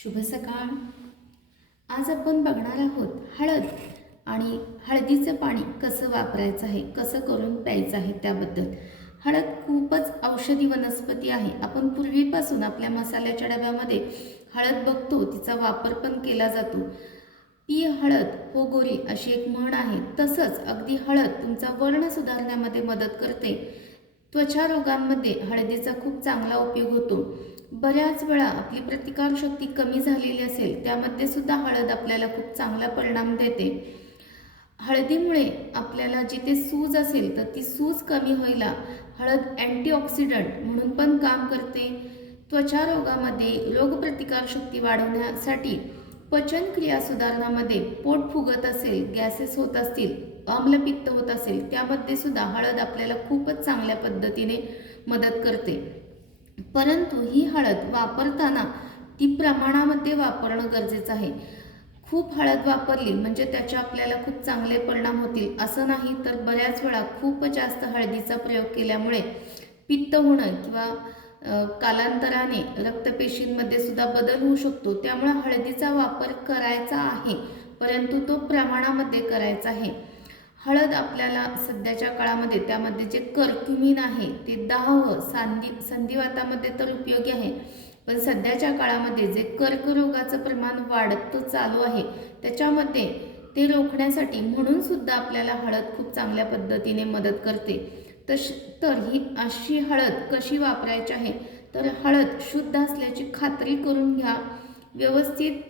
शुभ सकाळ। आज आपण बघणार आहोत हळद आणि हळदीचं पाणी कसं वापरायचं आहे, कसं करून प्यायचं आहे त्याबद्दल। हळद खूपच औषधी वनस्पती आहे। आपण पूर्वीपासून आपल्या मसाल्याच्या डब्यामध्ये हळद बघतो, तिचा वापर पण केला जातो। पी हळद हो गोरी अशी एक म्हण आहे। तसंच अगदी हळद तुमचा वर्ण सुधारण्यामध्ये मदत करते। त्वचा रोगांमध्ये हळदीचा खूप चांगला उपयोग होतो। बऱ्याच वेळा आपली प्रतिकारशक्ती कमी झालेली असेल त्यामध्ये सुद्धा हळद आपल्याला खूप चांगला परिणाम देते। हळदीमुळे आपल्याला जिथे सूज असेल तर ती सूज कमी व्हायला हळद अँटीऑक्सिडंट म्हणून पण काम करते। त्वचा रोगामध्ये रोगप्रतिकारशक्ती वाढवण्यासाठी, पचनक्रिया सुधारण्यामध्ये, पोट फुगत असेल, गॅसेस होत असतील, आम्लपित्त होत असेल त्यामध्ये सुद्धा हळद आपल्याला खूपच चांगल्या पद्धतीने मदत करते। परंतु ही हळद वापरताना ती प्रमाणामध्ये वापरणं गरजेचं आहे। खूप हळद वापरली म्हणजे त्याचे आपल्याला खूप चांगले परिणाम होतील असं नाही, तर बऱ्याच वेळा खूप जास्त हळदीचा प्रयोग केल्यामुळे पित्त होणं किंवा कालांतराने रक्तपेशींमध्ये सुद्धा बदल होऊ शकतो। त्यामुळे हळदीचा वापर करायचा आहे, परंतु तो प्रमाणामध्ये करायचा आहे। हळद आपल्याला सध्याच्या काळामध्ये त्यामध्ये जे कर्क्युमिन आहे ते दाह संधिवातामध्ये तर उपयोगी आहे, पण सध्याच्या काळामध्ये जे कर्करोगाचं प्रमाण वाढत चालू आहे त्याच्यामध्ये ते रोखण्यासाठी म्हणून सुद्धा आपल्याला हळद खूप चांगल्या पद्धतीने मदत करते। तर ही अशी हळद कशी वापरायची आहे, तर हळद शुद्ध असल्याची खात्री करून घ्या। व्यवस्थित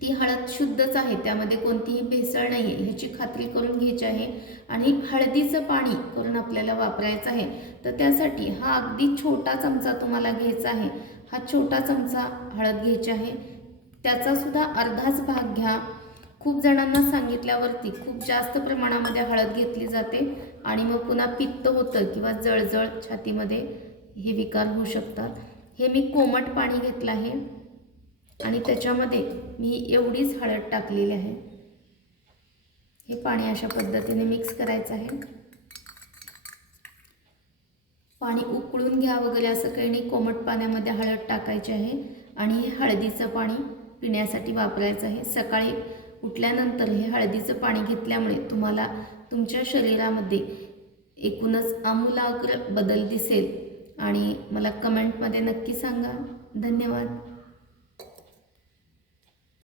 ती हळद शुद्धच आहे, त्यामध्ये कोणतीही भेसळ नाही आहे ह्याची खात्री करून घ्यायची आहे। आणि हळदीचं पाणी करून आपल्याला वापरायचं आहे, तर त्यासाठी हा अगदी छोटा चमचा तुम्हाला घ्यायचा आहे। हा छोटा चमचा हळद घ्यायची आहे, त्याचा सुद्धा अर्धाच भाग घ्या। खूप जणांना सांगितल्यावरती खूप जास्त प्रमाणामध्ये हळद घेतली जाते आणि मग पुन्हा पित्त होतं किंवा जळजळ छातीमध्ये हे विकार होऊ शकतात। हे मी कोमट पाणी घेतलं आहे आणि त्याच्यामध्ये मी एवढीच हळद टाकलेली आहे। हे पाणी अशा पद्धतीने मिक्स करायचं आहे। पाणी उकळून घ्या वगैरे असं काही नाही, कोमट पाण्यामध्ये हळद टाकायची आहे आणि हे हळदीचं पाणी पिण्यासाठी वापरायचं आहे। सकाळी उठल्यानंतर हे हळदीचं पाणी घेतल्यामुळे तुम्हाला तुमच्या शरीरामध्ये एकूणच आमूलाग्र बदल दिसेल आणि मला कमेंटमध्ये नक्की सांगा। धन्यवाद।